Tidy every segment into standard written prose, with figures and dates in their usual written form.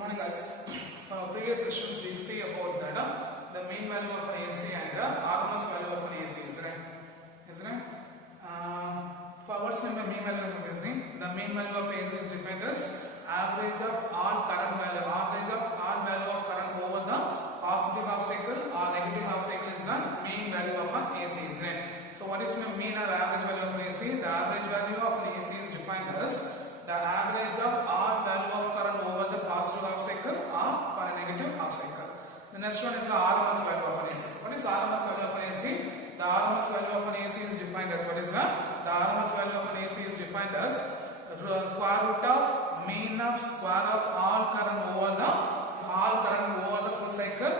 morning guys. From our previous sessions we see about that the mean value of an AC and the RMS value of an AC, isn't it? For what's meant by mean value of AC? The mean value of AC is defined as average of all current value, average of all value of current over the positive half cycle or negative half cycle is the mean value of an AC, isn't it? So what is the mean or average value of an AC? The average value of an AC is defined as the average of all value of current over the positive half cycle or for a negative half cycle. The next one is the RMS value of an AC. What is RMS value of an AC? The RMS value of an AC is defined as what is the RMS value of an AC is defined as square root of mean of square of all current over the full cycle.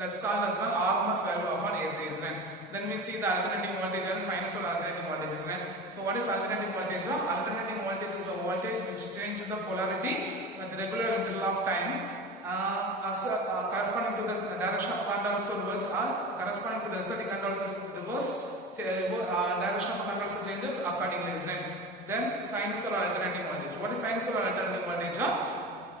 That's called as the RMS value of an AC. Then we see the alternating voltage and sinusoidal alternating voltage. So what is alternating voltage? Alternating voltage is the voltage which changes the polarity with regular interval of time corresponding to the direction of current also reverse or corresponding to the resulting current also reverse direction of current also changes accordingly. Then sinusoidal alternating voltage. What is sinusoidal alternating voltage?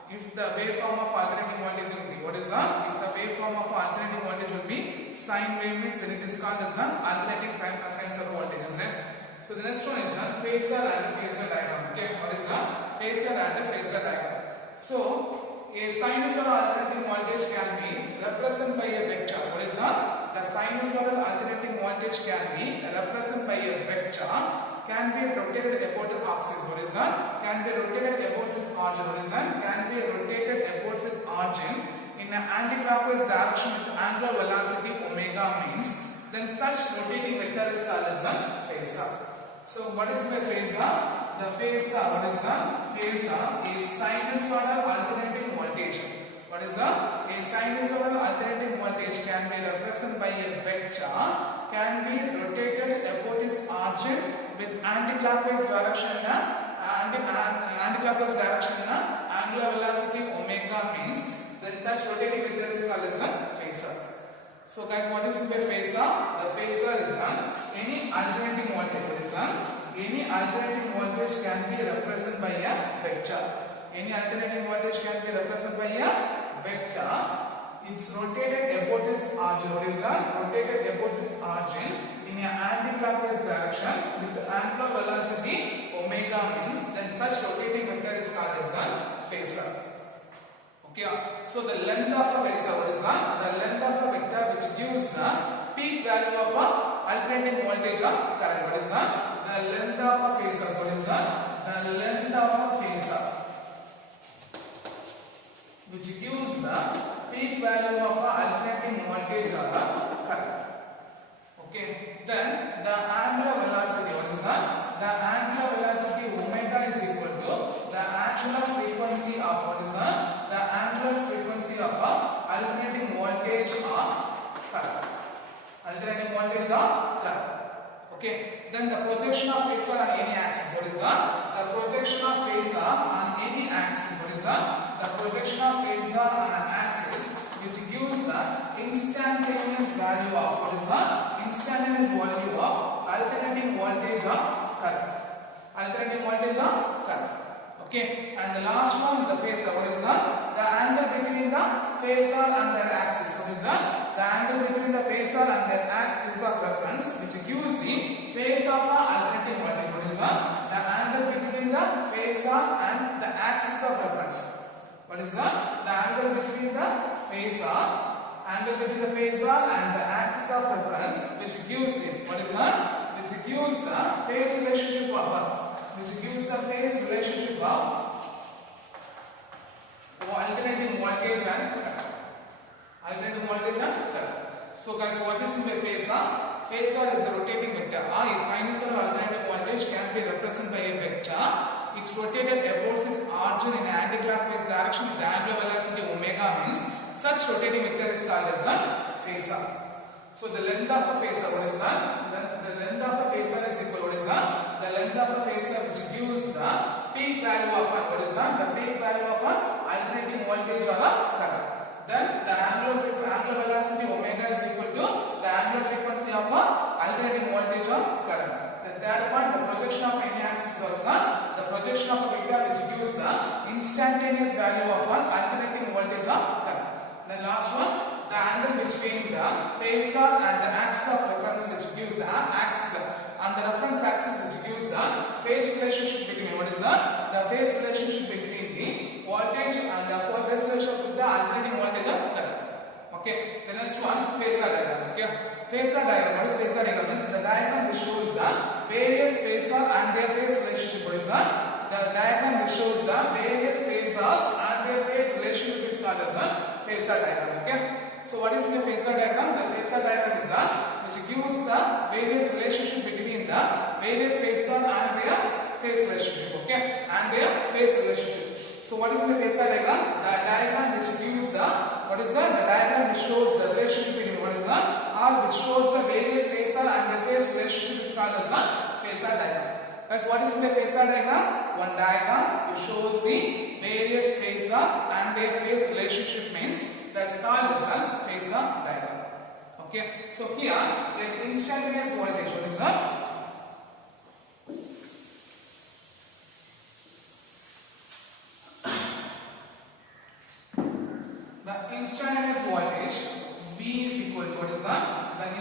If the waveform of alternating voltage will be, what is that? If the waveform of alternating voltage will be sine wave, means then it is called as an alternating sinusoidal voltage, isn't it? So the next one is the phasor and phasor diagram. Okay, what is that? Phasor and phasor diagram. So a sinusoidal alternating voltage can be represented by a vector. What is that? The sinusoidal alternating voltage can be represented by a vector. Can be rotated about the axis. What is that? Can be rotated about its origin. What is that? Can be rotated about its origin in an anti-clockwise direction with angular velocity omega means then such rotating vector is called as a phasor. So what is the phasor? The phasor, what is the phasor? Is sinusoidal alternating voltage. What is that? A sinusoidal alternating voltage can be represented by a vector, can be rotated about its origin with anti-clockwise direction angular velocity omega means then such rotating vector is called as a phasor. So guys, what is the phasor? The phasor is any alternating voltage. Any alternating voltage can be represented by a vector. Any alternating voltage can be represented by a vector. It's rotated about its origin. What is that? Rotated about its origin in an anti-clockwise direction with angular velocity omega means then such rotating vector is called as a phasor. Okay. So the length of a phasor, what is that? The length of a vector which gives the peak value of a alternating voltage or current. What is that? The length of a phasor. What is that? The length of a phasor which gives the peak value of a alternating voltage or current. Okay. Then the angular velocity. What is that? The angular velocity omega is equal to the angular frequency of what is that? The angular frequency of a alternating voltage or current. Alternating voltage or current. Okay. Then the projection of phasor on any axis. What is that? The projection of phasor on any axis. What is that? The projection of phasor on an axis which gives the instantaneous value of what is the instantaneous value of alternating voltage or current. Alternating voltage or current. Okay. And the last one, the phasor. What is that? The angle between the phasor and their axis. What is that? The angle between the phasor and their axis of reference which gives the phase of the alternating voltage. What is that? The angle between the phasor and the axis of reference. What is that? The angle between the phasor and the axis of reference which gives the what is that? Which gives the phase relationship of alternating voltage and current. Alternating voltage and current. So guys, what is the phasor? Phasor is a rotating vector. A sinusoidal alternating voltage can be represented by a vector. It's rotated about its origin in an anti-clockwise direction with the angular velocity omega means such rotating vector is called as a phasor. So the length of a phasor, what is that? The length of a phasor is equal. What is that? The length of a phasor which gives the peak value of what is that? The peak value of an alternating voltage or a current. Then the angular velocity omega is equal to the angular frequency of a alternating voltage or current. The third point, the projection of any axis of the projection of a vector which gives the instantaneous value of an alternating voltage or current. The last one, the angle between the phasor and the axis of reference which gives the axis and the reference axis which gives the phase relationship between what is the phase relationship between the voltage and the phase relationship with the alternating voltage or current. Okay, the next one, phasor diagram. Okay, phasor diagram. What is phasor diagram? Is the diagram which shows the various phasor and their phase relationship. What is the diagram which shows the various phasors and their phase relationship is called as the phasor diagram. Okay, so what is the phasor diagram? The phasor diagram is the which gives the various relationship between the various phasor and their phase relationship. Okay, and their phase relationship. So what is the phasor diagram? The diagram which gives the what is the diagram which shows the relationship between what is the which shows the various phasor and the phase relationship is called as the phasor diagram. Guys, what is the phasor diagram? One diagram which shows the various phasor and their phase relationship means that's called as a phasor diagram. Okay, so here the instantaneous voltage, what is the instantaneous voltage V is equal to what is the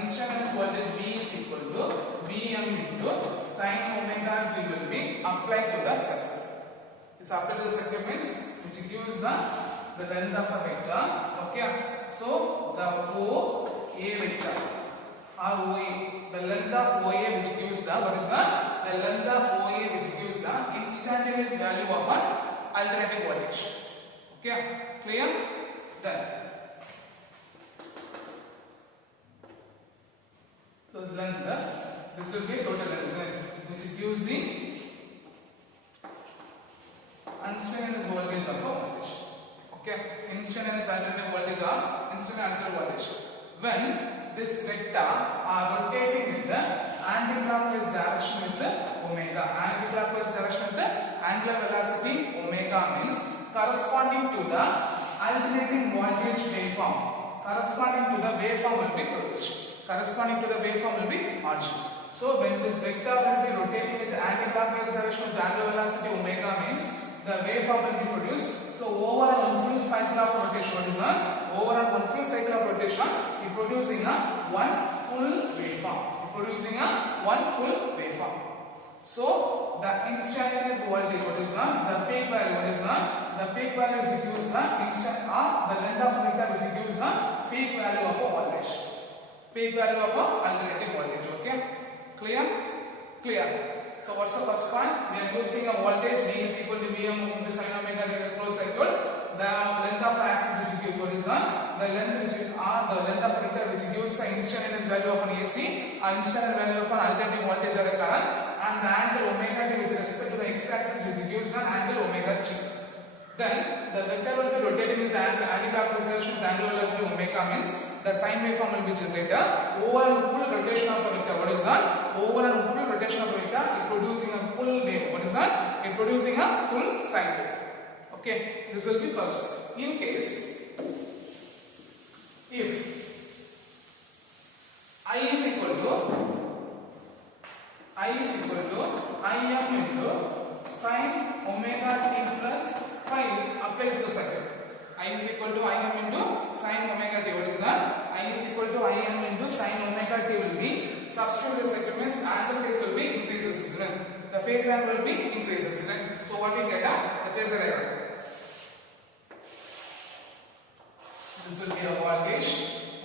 instantaneous voltage V is equal to Vm into sin omega t will be applied to the circuit. This applied to the circuit means which gives the length of a vector. Okay, so the OA vector or OA, the length of OA which gives the what is the length of OA which gives the instantaneous value of an alternating voltage. Okay, clear? Then so length, this will be total length which gives the instantaneous voltage of a voltage. Okay, instantaneous alternating voltage or instant alternating voltage. When this vector are rotating in the anti-clockwise direction with the omega, anti-clockwise direction with the angular velocity omega means corresponding to the alternating voltage waveform, corresponding to the waveform will be produced, corresponding to the waveform will be marginal. So when this vector will be rotating with the anti-clockwise direction with the angular velocity omega means the waveform will be produced. So over one full cycle of rotation, what is that? Over one full cycle of rotation, it producing one full waveform, producing one full waveform. So the instantaneous voltage, what is the peak value, what is the peak value which gives the instant the length of vector which gives the peak value of a voltage, peak value of a alternating voltage. Okay, clear? Clear. So what's the first point? We are using a voltage V is equal to Vm into sin omega t closed circuit. The length of the axis which gives what is the length which is the length of vector which gives the instantaneous value of an AC, instantaneous value of an alternating voltage or a current, and the angle omega t with respect to the x-axis which gives an angle omega t. Then the vector will be rotating with the anti-clockwise direction with the angular velocity omega means the sine waveform will be generated over a full rotation of a vector. What is that? Over a full rotation of a vector, it producing a full wave. What is that? It producing a full sine wave. Okay, this will be first. In case if I is equal to Im into sin omega t plus phi is applied to the circuit. I is equal to Im into sin omega t. What is that? I is equal to Im into sin omega t will be substitute the circuit means and the phase will be increases, isn't it? The phase angle will be increases, isn't it? So what we get the phasor diagram. This will be a voltage.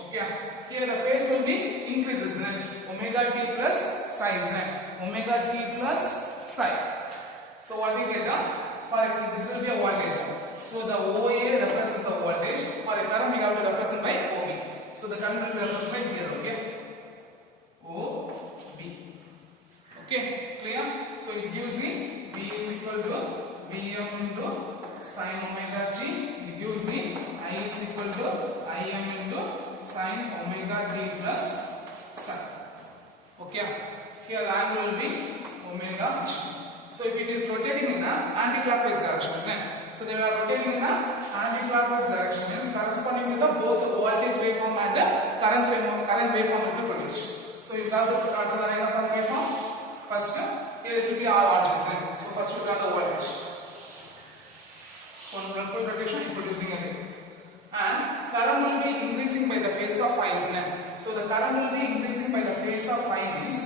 Okay. Here the phase will be increases, isn't it? Omega t plus psi, isn't it? Omega t plus psi. So what we get for this will be a voltage. So the OA represents the voltage. For a current we have to represent by OB. So the current will be represented by here. Okay. OB. Okay. Clear? So it gives the V is equal to Vm into sin omega t. It gives the I is equal to Im into sin omega t plus psi. Okay. Here the angle will be omega t. So if it is rotating in an anti-clockwise direction, isn't it? So they are rotating in an anti-clockwise direction means corresponding to the both voltage waveform and the current waveform will be produced. So you have to draw the diagram for the waveform. First, here it will be R origin. So first you draw the voltage. On full rotation, producing a thing. And current will be increasing by the phase of phi, isn't it? So the current will be increasing by the phase of phi means,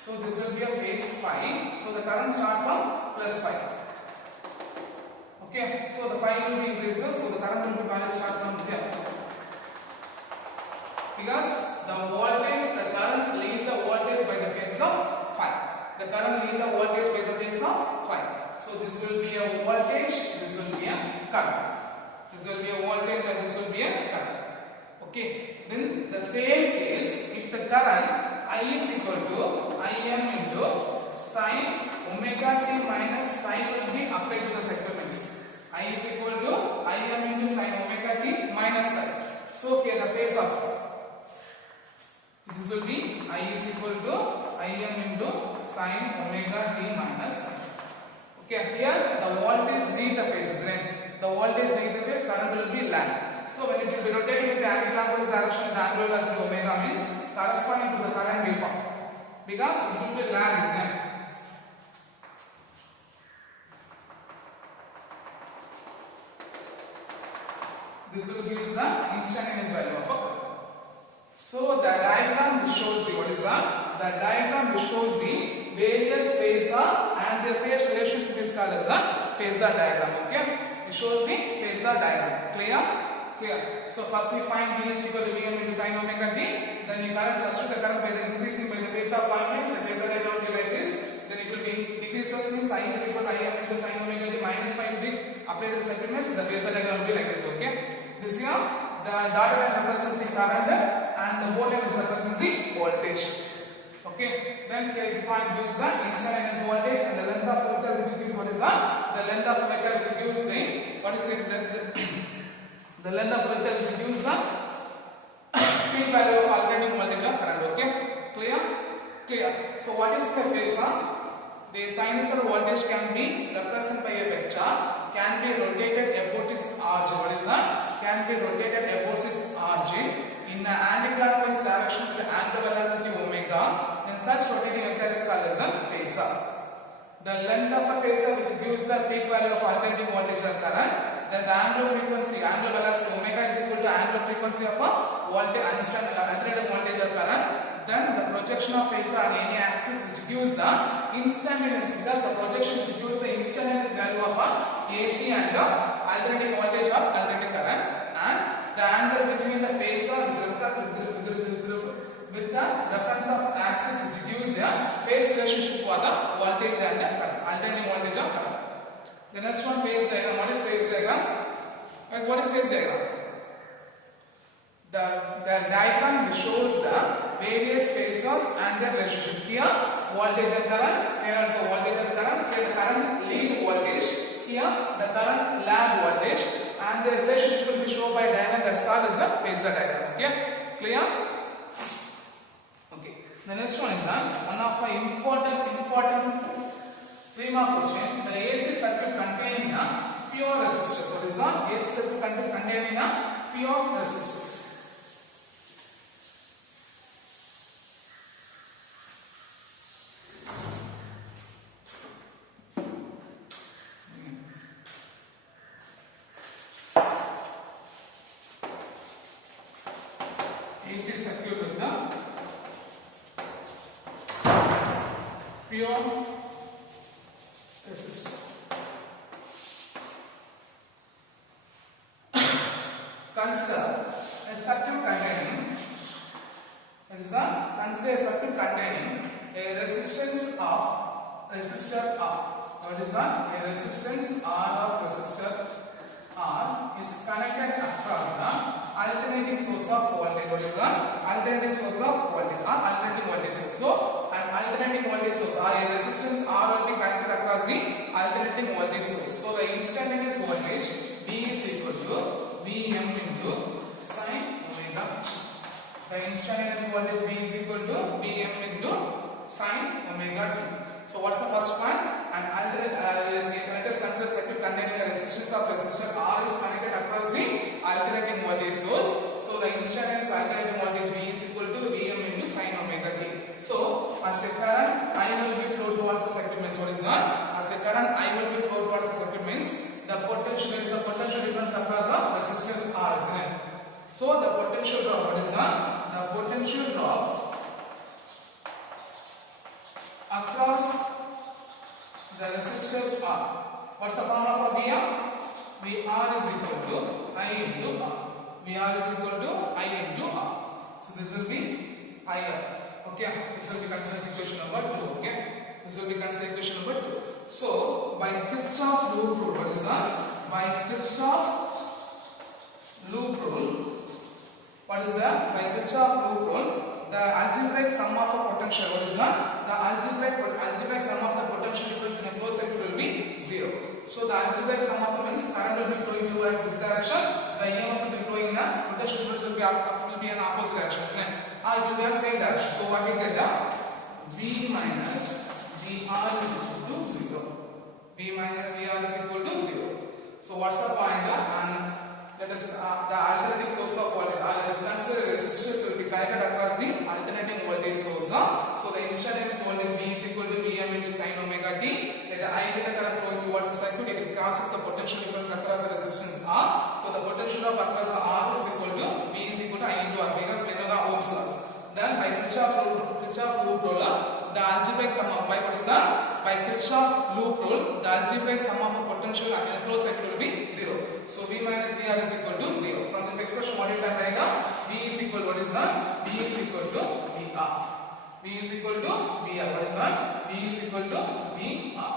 so this will be a phase phi. So the current starts from plus phi. Okay, so the phi will be increases, so the current will be value start from here. Because the voltage, the current lead the voltage by the phase of phi. The current lead the voltage by the phase of phi. So this will be a voltage, this will be a current. This will be a voltage and this will be a current. Okay, then the same is if the current I is equal to Im into sin omega t minus sin will be applied to the segments. I is equal to Im into sin omega t minus sin. So here the phase of this will be I is equal to Im into sin omega t minus sin. Okay, here the voltage lead the phases, right? The voltage lead the phase, current will be lag. So when it will be rotating with the anti-clockwise direction, the angular velocity omega means corresponding to the current waveform. Because it will be lag, isn't it? This will give the instantaneous value of a current. So the diagram which shows the what is that? The diagram which shows the various phasor and their phase relationship is called as a phasor diagram. Okay, it shows the phasor diagram. Clear? Clear. So first we find V is equal to Vm into sin omega t. Then you current substitute the current by the increasing by the phase of phi means the phasor diagram will be like this. Then it will be decreases means I is equal to Im into sin omega t minus phi will be applied to the segments. The phasor diagram will be like this. Okay. This here the dotted line represents the current and the bold line represents the voltage. Okay, then here the point gives the instantaneous voltage and the length of vector which gives what is the length of vector which gives the what is it the length of vector which gives the peak value of alternating voltage or current. Okay, clear? Clear. So what is the phasor? The sinusoidal voltage can be represented by a vector, can be rotated about its origin. What is that? Can be rotated about its origin in an anti-clockwise direction with the angular velocity omega. Then such rotating vector is called as a phasor. The length of a phasor which gives the peak value of alternating voltage or current. Then the angular frequency, angular velocity omega is equal to angular frequency of a voltage, alternating voltage or current. Then the projection of phasor on any axis which gives the instantaneous, because the projection which gives the instantaneous value of a AC and alternating voltage or alternating current, and the angle between the phasor with the reference of axis which gives the phase relationship for the voltage and the current, alternating voltage or current. The next one, phase diagram. What is phase diagram? Guys, what is phase diagram? The diagram shows the various phasors and their relationship. Here voltage and current, here also voltage and current, here the current lead voltage, here the current lag voltage, and the relationship will be shown by a diagram that's called as the phasor diagram. Okay, clear? Okay, the next one is one of our important 3 mark question. The AC circuit containing a pure resistors. What is that? AC circuit containing a pure resistors. AC circuit with the pure resistor. Consider a circuit containing a resistance of resistor R. What is that? A resistance R of resistor R is connected across the alternating source of voltage. What is that? Alternating source of voltage or alternating voltage source. So an alternating voltage source or a resistance R will be connected across the alternating voltage source. So the instantaneous voltage V is equal to Vm into sin omega. The instantaneous voltage V is equal to Vm into sin omega t. So what's the first one? An let us consider circuit containing a resistance of resistor R is connected across the alternating voltage source. So the instantaneous alternating voltage V is equal to Vm into sin omega t. So as a current I will be flow towards the circuit means what is that? As a current I will be flow towards the circuit means the potential is the potential difference across the resistors R, isn't it? So the potential drop, what is that? The potential drop across the resistors R. What's the formula for VR? VR is equal to I into R. VR is equal to I into R. So this will be IR. Okay, this will be considered equation number 2. Okay, this will be considered equation number 2. So by Kirchhoff loop rule, what is that? By Kirchhoff loop rule, what is that? By Kirchhoff loop rule, the algebraic sum of a potential, what is that? The algebraic sum of the potential difference in a closed circuit will be 0. So the algebraic sum of the means current will be flowing towards this direction, the EMF will be flowing in a potential difference will be in opposite direction, isn't it? It will be in the same direction. So what we get that? V minus VR is equal to 0. V minus VR is equal to 0. So what's the point? And let us the alternating source of voltage. Let us consider resistors will be connected across the alternating voltage source. So the instantaneous voltage V is equal to Vm into sin omega t. Let the I be the current flowing towards the circuit. It crosses the potential difference across the resistance R. So the potential drop across the R is equal to V is equal to I into R because we know the Ohm's laws. Then by Kirchhoff loop rule, the algebraic sum of by what is that? By Kirchhoff loop rule, the algebraic sum of a potential in a closed circuit will be 0. So V minus VR is equal to 0. From this expression, what you can write down? V is equal, what is that? V is equal to VR. V is equal to VR. What is that? V is equal to VR.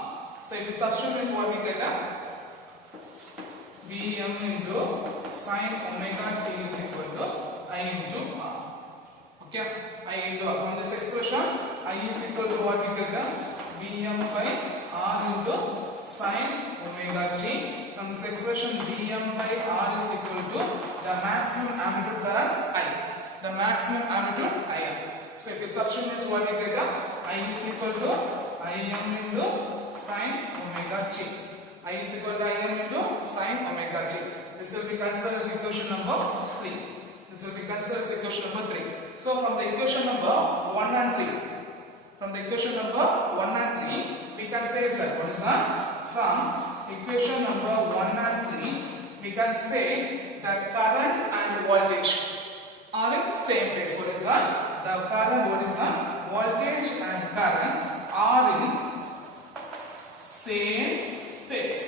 So if you substitute this, what we get? Vm into sin omega t is equal to I into R. Okay, I into R. From this expression, I is equal to what we get? Vm by R into sin omega t. From this expression, Vm by R is equal to the maximum amplitude current I. The maximum amplitude Im. So if you substitute this, what you get? I is equal to Im into sin omega t. I is equal to Im into sin omega t. This will be considered as equation number 3. This will be considered as equation number 3. So from the equation number 1 and 3, from the equation number 1 and 3, we can say that what is that? From equation number 1 and 3, we can say that current and voltage are in same phase. What is that? The current, what is that? Voltage and current are in same phase.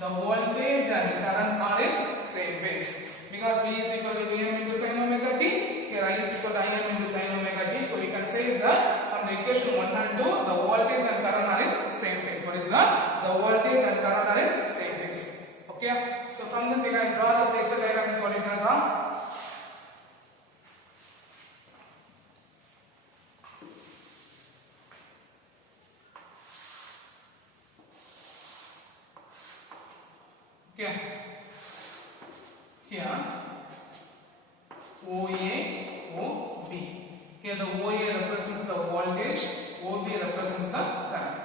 The voltage and current are in same phase. Because V is equal to Vm into sin omega t, here I is equal to Im into sin omega t. So we can say is that from the equation 1 and 2, the voltage and current are in same phase. What is that? The voltage and current are in same phase. Okay. So from this we can draw the phasor diagram. Is what you can draw. Okay. Here OA, OB. Here the OA represents the voltage, OB represents the current.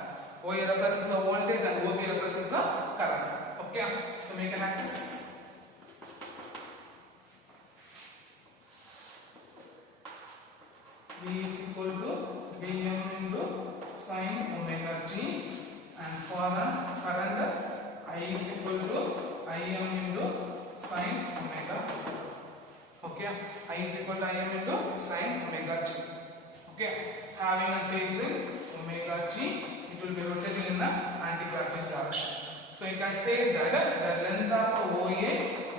OA represents the voltage and OB represents the current. Okay, so make an axis. V is equal to Vm into sin omega t, and for the current I is equal to Im into sin omega t. Okay, I is equal to Im into sin omega t. Okay, having a phase in omega t, it will be rotating in the anti-clockwise direction. So you can say that the length of OA,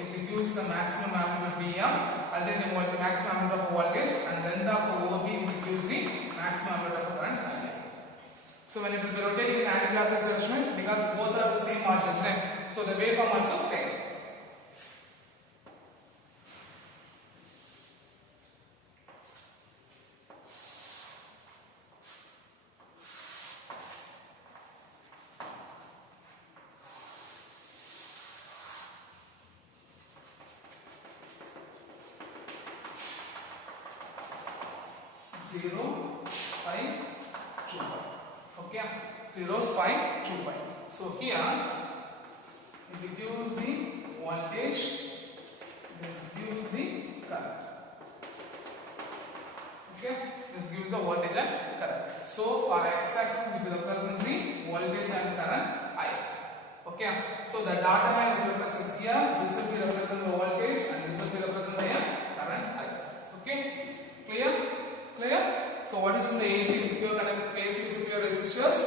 which gives the maximum amplitude Vm, alternating voltage, maximum amplitude of voltage, and length of OB, which gives the maximum amplitude of current Im. So when it will be rotating in anti-clockwise direction, because both are the same margins, right? So the waveform also same. Okay, 0.25. So here it gives the voltage, this gives the current. Okay. Okay, this gives the voltage and current. So for x-axis it represents the voltage and current I. Okay, so the dotted line which represents here, this will be represent the voltage and this will be represent the current I. Okay, clear? Clear? So what is in the AC pure resistors?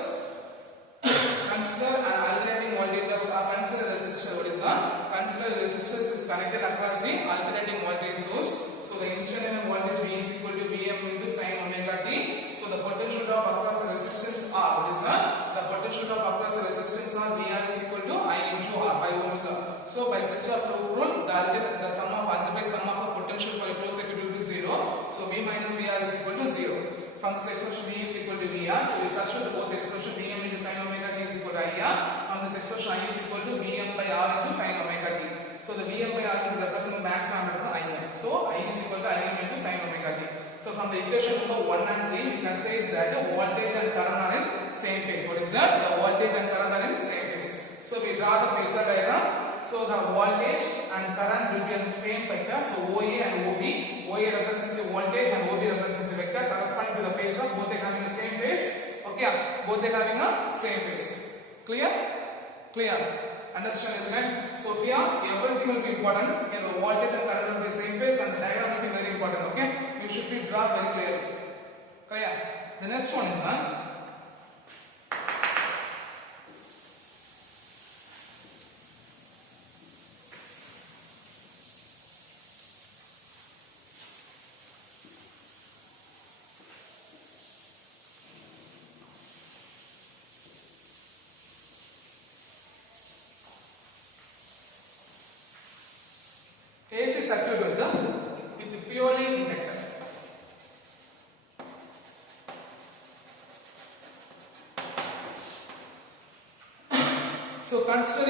Consider an alternating voltage or consider resistor. What is that? Consider resistors is connected across the alternating voltage source. So the instantaneous voltage V is equal to Vm into sin omega t. So the potential drop across the resistance R. What is that? The potential drop across the resistance R VR is equal to I into R by Ohm's law. So by Kirchhoff's rule, the sum of algebraic sum of a potential for a closed circuit will be 0. So V minus VR is equal to 0. From this expression V is equal to VR. So we substitute both expression Vm into sin omega t is equal to IR. From this expression I is equal to Vm by R into sin omega t. So the Vm by R will represent max number of Im. So I is equal to Im into sin omega t. So from the equation number 1 and 3, we can say is that the voltage and current are in same phase. What is that? The voltage and current are in same phase. So we draw the phasor diagram. So the voltage and current will be in the same vector. So OA and OB. OA represents the voltage and OB represents the vector corresponding to the phasor. Both are having the same phase. Okay, both are having a same phase. Clear? Clear? Understand, isn't it? So here everything will be important. Here the voltage and current will be same phase and the diagram will be very important. Okay, you should be drawn very clearly. Clear? The next one is AC circuit with purely inductor. So consider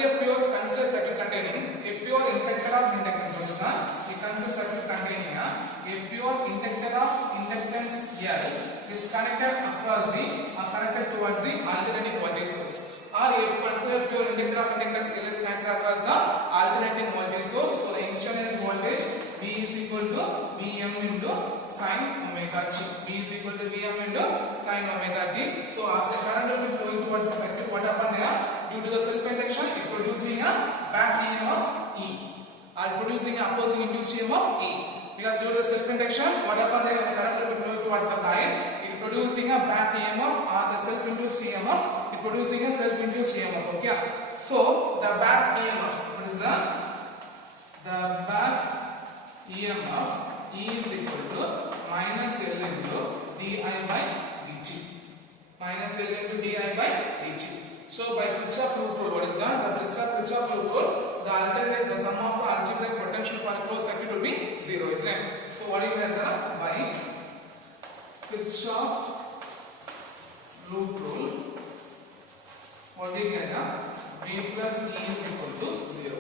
circuit containing a pure inductor of inductance. We consider circuit containing a pure inductor of inductance L is connected towards the alternating voltage source. Or if you consider pure inductor of inductance L is connected across the alternating voltage source. So the instantaneous voltage V is equal to Vm into sin omega t. V is equal to Vm into sin omega t. So as the current will be flowing towards the circuit, what happened there? Due to the self-induction, it producing a back EMF E, or producing an opposing induced EMF E. Because due to the self-induction, what happened there when the current will be flowing towards the coil, it producing a back EMF or the self-induced EMF. Producing a self-induced EMF. Okay, so the back EMF, what is the back EMF E is equal to minus L into di by dt. Minus L into di by dt. So by Kirchhoff's rule, what is that? The Kirchhoff's rule, the sum of algebraic potential for a closed circuit will be 0, isn't it? So what do you get by Kirchhoff's rule? What we get V plus E is equal to 0.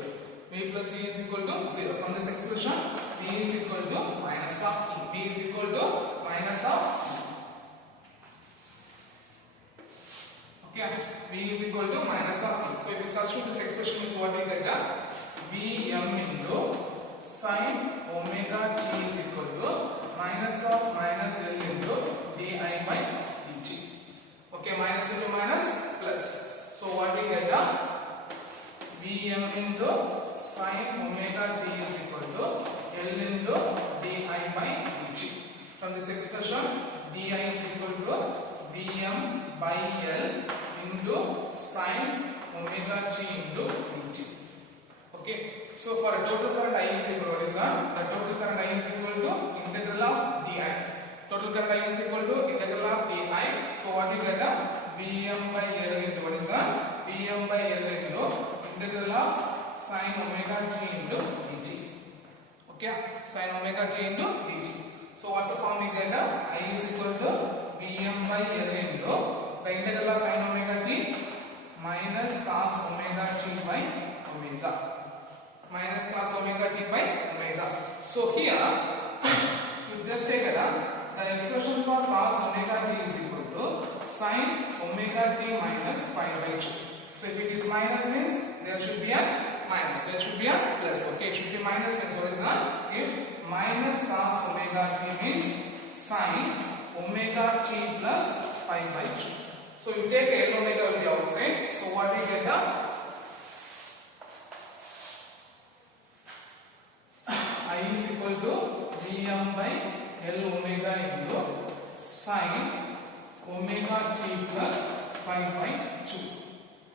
V plus E is equal to 0. From this expression, V is equal to minus of E. V is equal to minus of E. Okay, V is equal to minus of E. So if you substitute this expression, is what we get Vm into sin omega t is equal to minus of minus L into di by dt. Okay, minus into minus plus. So what we get Vm into sin omega t is equal to L into di by dt. From this expression, di is equal to Vm by L into sin omega t into dt. Okay, so for a total current I is equal to what is that? The total current I is equal to integral of di. Total current I is equal to integral of di. So what we get Vm by L into what is that? Vm by L into integral of sin omega t into dt. Okay, sin omega t into dt. So what's the form we get? I is equal to Vm by L into the integral of sin omega t minus cos omega t by omega. Minus cos omega t by omega. So here, you just take the expression for cos omega t is equal to sin omega t minus pi by 2. So if it is minus means there should be a minus, there should be a plus. Okay, it should be minus means what is that? If minus cos omega t means sine omega t plus pi by 2. So you take L omega will be outside. So what we get I is equal to Vm by L omega into sine omega t plus pi by 2.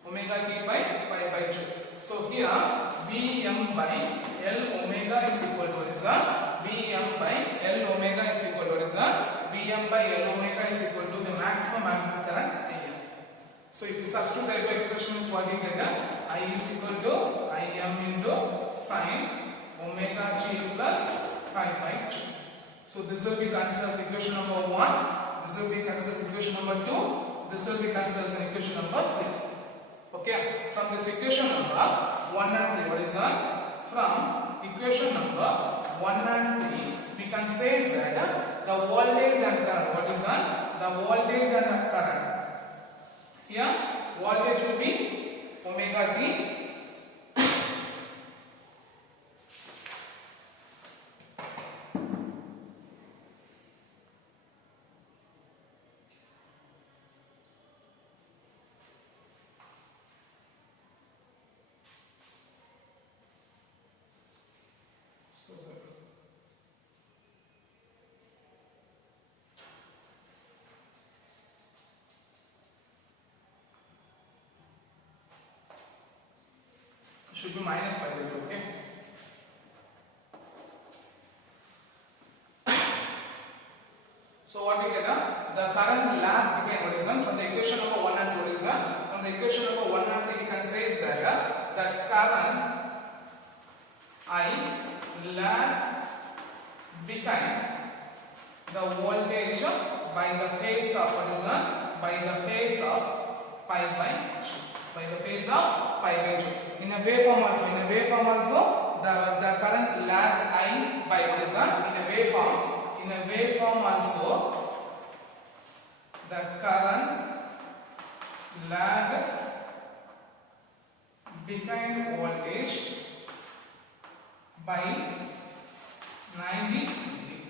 Omega t by pi by 2. So here Vm by L omega is equal to Vm by L omega is equal to Vm by L omega is equal to the maximum amplitude current Im. So if you substitute type of expression is what you get I is equal to Im into sine omega t plus pi by 2. So this will be considered as equation number 1. This will be considered as equation number 2. This will be considered as equation number 3. Okay, from this equation number 1 and 3, what is that? From equation number 1 and 3, we can say that the voltage and current, what is that? The voltage and current. Here, voltage will be omega t. Should be minus 5 by 2, okay? So what we get the current lag behind what is from the equation number 1 and 2 what is from the equation number 1 and 3 we can say is that the current I lag behind the voltage by the phase of what is by the phase of pi by 2. By the phase of pi by 2. In a waveform also, the current lag I by what is that? In a waveform also, the current lag behind voltage by 90 degree.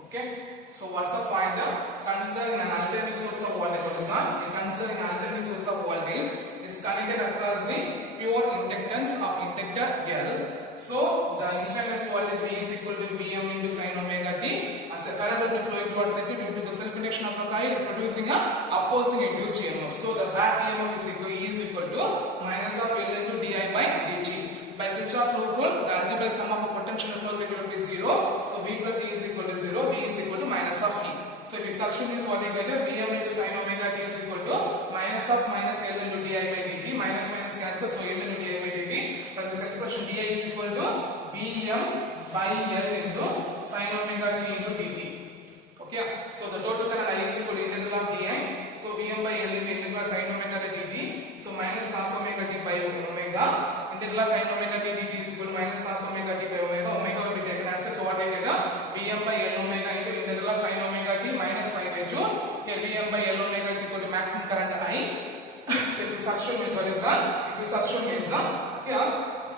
Okay. So what's the point? Considering an alternating source of voltage, what is that? Considering an alternating source of voltage is connected across the pure inductance of inductor L. So the instantaneous voltage V is equal to Vm into sin omega t. As the current will be flowing towards circuit due to the self-induction of the coil producing a opposing induced EMF. So the back EMF is equal to minus of L into di by dt. By Kirchhoff's rule, the algebraic sum of a potential and closed circuit will be 0. So V plus E is equal to 0. V is equal to minus of E. So if we substitute this, what we get Vm into sin omega t is equal to minus of minus L into di by dt. Minus minus cancel, so L into di by dt. From this expression, di is equal to Vm by L into sin omega t into dt. Okay, so the total current I is equal to integral of dm. So Vm by L into integral sin omega t dt. So minus cos omega t by omega. Integral sin omega t dt is equal to minus cos omega t by omega. Omega will be taken as so what I get Vm by L omega into integral sin omega t minus pi by 2. Here Vm by L omega is equal to maximum current I. So if we substitute means what is that? If we substitute means here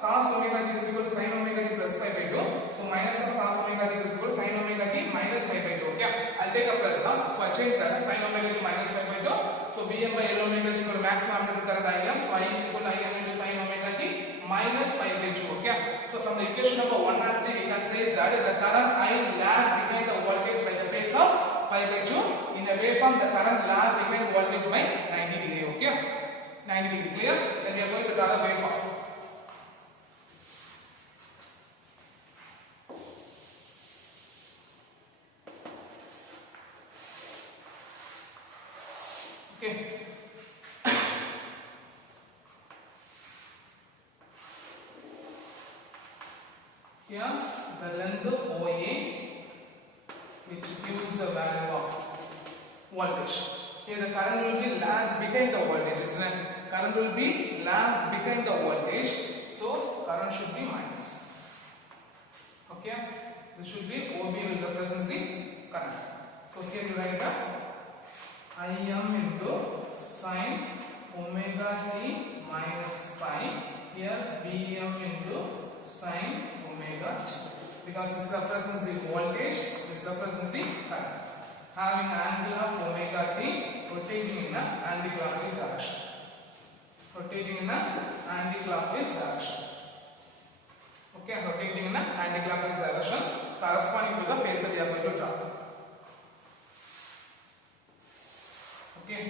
cos omega t is equal to sin omega t plus pi by 2. So minus of cos omega t is equal to sin omega t minus pi by 2. Okay, I'll take a plus so I change that sin omega t minus pi by 2. So Vm by L omega is equal to maximum amplitude current Im. So I is equal to Im into sin omega t minus pi by 2. Okay, so from the equation number 1 and 3 we can say that the current I lag behind the voltage by the phase of pi by 2. In a waveform the current lag behind voltage by 90 degree. Okay, 90 degree clear. Then we are going to draw the waveform. Okay. Here the length OA which gives the value of voltage. Here the current will be lag behind the voltage, isn't it? Current will be lag behind the voltage, so current should be minus. Okay, this should be OB will represent the current. So here you write Im into sin omega t minus pi. Here Vm into sin omega t. Because this represents the voltage, this represents the current. having angle of omega t, rotating in an anti-clockwise direction. Rotating in an anti-clockwise direction. Okay, rotating in an anti-clockwise direction corresponding to the phasor we are going to draw. Okay,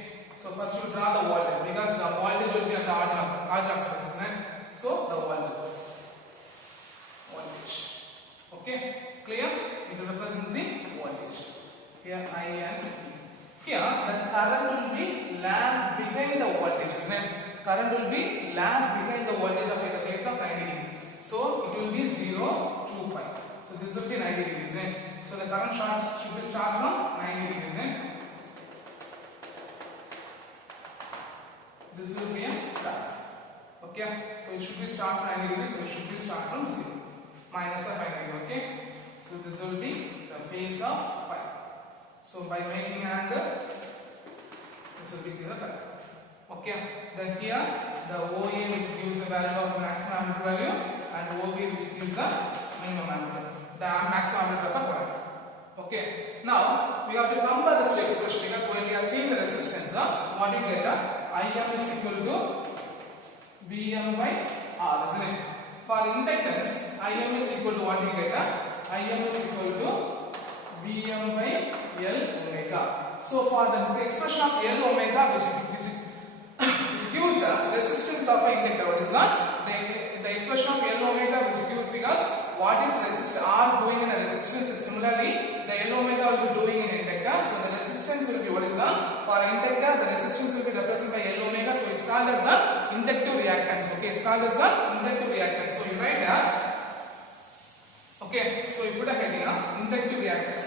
so first we draw the voltage because the voltage will be at the origin of space, right? So the voltage. Okay, clear? It represents the voltage. Here I and E. Here the current will be lag behind the voltage, isn't it? Current will be lag behind the voltage of a phase of 90 degrees. So it will be 0 to pi. So this will be 90 degrees. So the current should be start from 90 degrees. This will be a current. Okay, so it should be start from 90 degrees. So it should be start from 0 minus of 90 degrees. Okay, so this will be the phase of pi. So by making an angle, this will be the current. Okay, then here the OA which gives the value of maximum amplitude value and OB which gives the minimum amplitude, the maximum amplitude of a current. Okay, now we have to compare the two expressions because when we are seeing the resistance, what do you get? IM is equal to Bm by R, isn't it? For inductance, IM is equal to what do you get? IM is equal to Bm by L omega. So for the expression of L omega which gives the resistance of an inductor, what is that? The expression of L omega which gives because what is resistance R doing in a resistance is similarly the L omega will be doing in an inductor. So the resistance will be what is that? For inductor the resistance will be represented by L omega. So it's called as the inductive reactance. Okay, it's called as the inductive reactance. So you write that. Okay, so you put a heading on inductive reactance.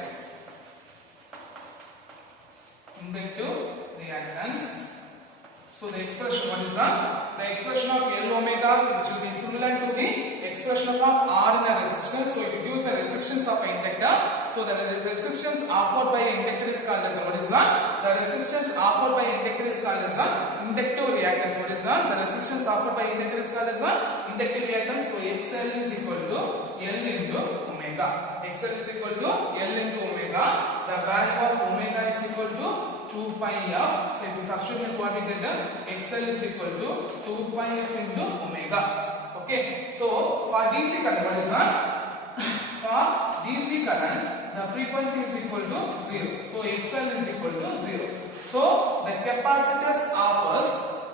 Inductive reactance. So the expression, what is that? The expression of L omega which will be similar to the expression of R in a resistance. So it gives the resistance of an inductor. So the resistance offered by an inductor is called as what is that? The resistance offered by an inductor is called as inductive reactance. What is that? The resistance offered by an inductor is called as inductive reactance. So XL is equal to L into omega. XL is equal to L into omega. The value of omega is equal to 2 pi f. So if you substitute means what we get? XL is equal to 2 pi f into omega. Okay. So for DC current, what is that? For DC current, the frequency is equal to 0. So XL is equal to 0. So the capacitors offers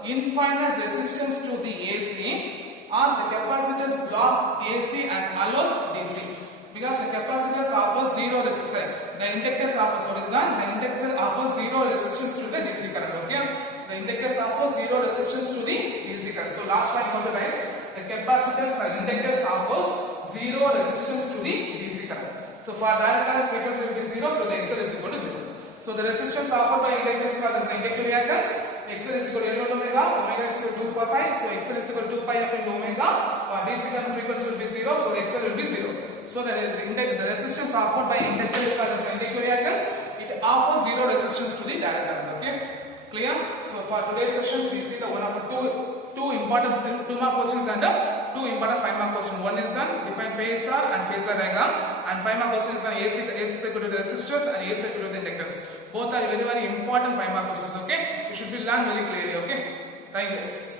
infinite resistance to the AC, or the capacitors block AC and allows DC. Because the capacitors offers zero resistance. The inductors offers what is that? The inductor offers zero resistance to the DC current. Okay, the inductors offers zero resistance to the DC current. So last one you have to write the capacitors and inductors offers zero resistance to the DC current. So for direct current frequency will be zero. So the XL is equal to 0. So the resistance offered by inductor is called as the inductive reactance. XL is equal to L omega. Omega is equal to 2 pi phi. So XL is equal to 2 pi f into omega. For DC current frequency will be 0. So the XL will be 0. So the resistance offered by inductor is called as inductive reactance. It offers zero resistance to the direct current. Okay, clear? So for today's sessions, we see the one of the two important 2 mark questions and 2 important 5 mark questions. One is the define phasor and phasor diagram, and 5 mark questions are AC is equal to the resistors and AC equal to the inductors. Both are very important 5 mark questions. Okay, you should be learned very clearly. Okay, thank you guys.